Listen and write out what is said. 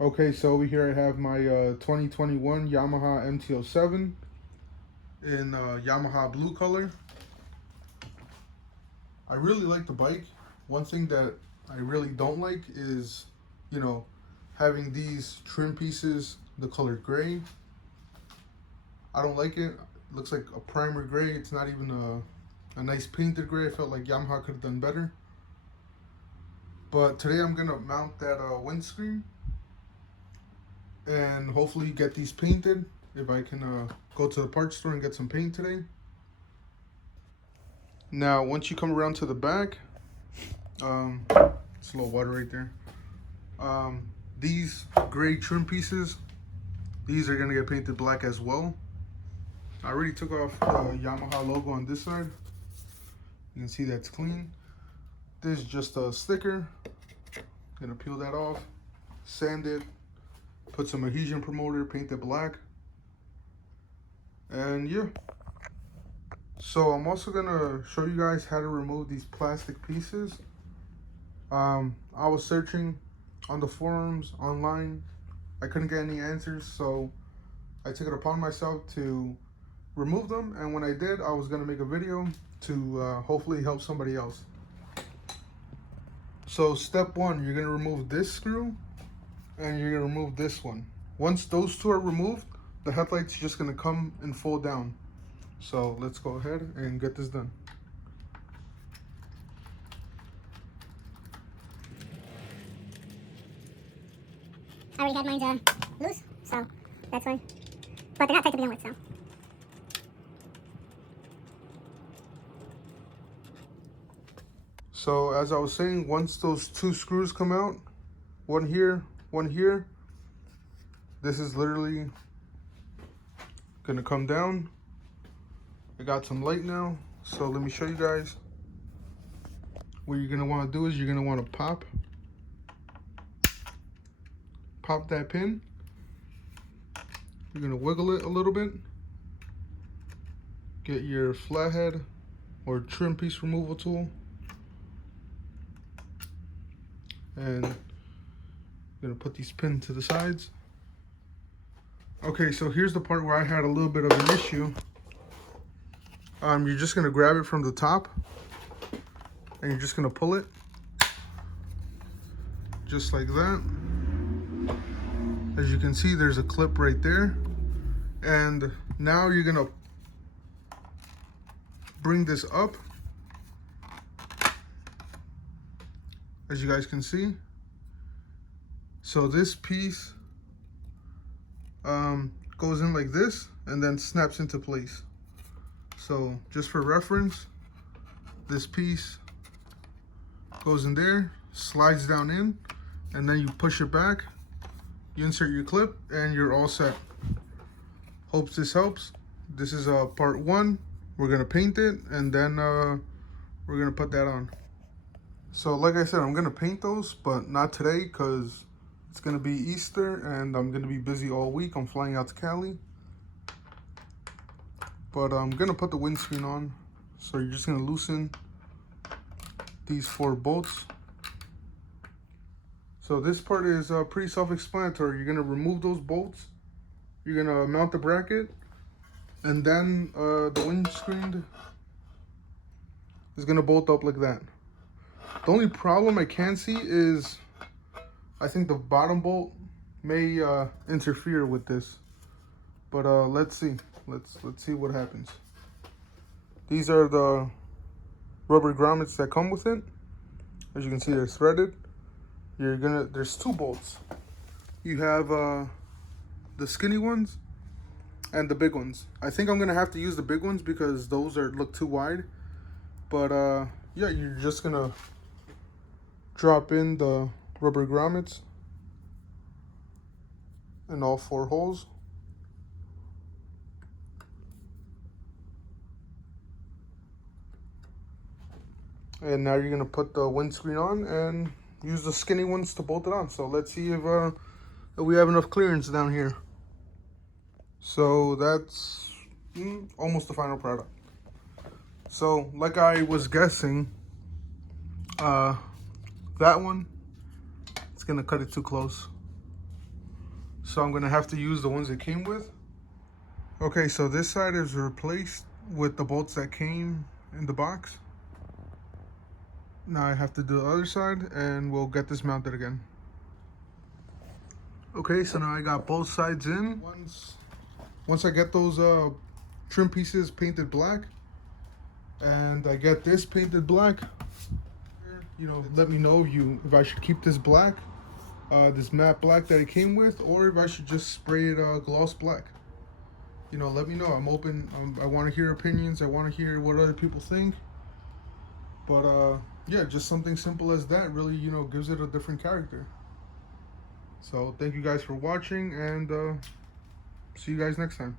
Okay, so over here I have my 2021 Yamaha MT07 in Yamaha blue color. I really like the bike. One thing that I really don't like is, you know, having these trim pieces the color gray. I don't like it. It looks like a primer gray. It's not even a nice painted gray. I felt like Yamaha could have done better. But today I'm gonna mount that windscreen and hopefully get these painted if I can go to the parts store and get some paint today. Now once you come around to the back, it's a little water right there. These gray trim pieces, these are gonna get painted black as well. I already took off the Yamaha logo on this side. You can see that's clean. This is just a sticker. Gonna peel that off, sand it, put some adhesion promoter, paint it black, and yeah. So I'm also gonna show you guys how to remove these plastic pieces. I was searching on the forums online. I couldn't get any answers, so I took it upon myself to remove them, and when I did, I was gonna make a video to hopefully help somebody else. So step one, you're gonna remove this screw and you're gonna remove this one. Once those two are removed, the headlight's just gonna come and fold down. So let's go ahead and get this done. I already had mine loose, so that's fine. But they're not tight to begin with, so. So as I was saying, once those two screws come out, one here, this is literally gonna come down. I got some light now, so let me show you guys. What you're gonna wanna do is you're gonna wanna pop that pin. You're gonna wiggle it a little bit. Get your flathead or trim piece removal tool. And I'm gonna put these pins to the sides. Okay, so here's the part where I had a little bit of an issue. You're just gonna grab it from the top and you're just gonna pull it just like that. As you can see, there's a clip right there. And now you're gonna bring this up, as you guys can see. So this piece goes in like this and then snaps into place. So just for reference, this piece goes in there, slides down in, and then you push it back, you insert your clip, and you're all set. Hopes this helps. This is part one. We're gonna paint it, and then we're gonna put that on. So like I said, I'm gonna paint those, but not today because it's gonna be Easter and I'm gonna be busy all week. I'm flying out to Cali. But I'm gonna put the windscreen on. So you're just gonna loosen these 4 bolts. So this part is pretty self-explanatory. You're gonna remove those bolts. You're gonna mount the bracket, and then the windscreen is gonna bolt up like that. The only problem I can see is I think the bottom bolt may interfere with this, but let's see. Let's see what happens. These are the rubber grommets that come with it. As you can see, they're threaded. There's 2 bolts. You have the skinny ones and the big ones. I think I'm gonna have to use the big ones because those look too wide. But yeah, you're just gonna drop in the rubber grommets in all 4 holes. And now you're gonna put the windscreen on and use the skinny ones to bolt it on. So let's see if we have enough clearance down here. So that's almost the final product. So like I was guessing, that one, it's gonna cut it too close. so I'm gonna have to use the ones it came with. Okay, so this side is replaced with the bolts that came in the box. Now I have to do the other side and we'll get this mounted again. Okay, so now I got both sides in. Once I get those trim pieces painted black and I get this painted black, you know, let me know if I should keep this black, this matte black that it came with, or if I should just spray it gloss black. You know, let me know. I'm open. I want to hear opinions. I want to hear what other people think. But yeah, just something simple as that really, you know, gives it a different character. So thank you guys for watching, and see you guys next time.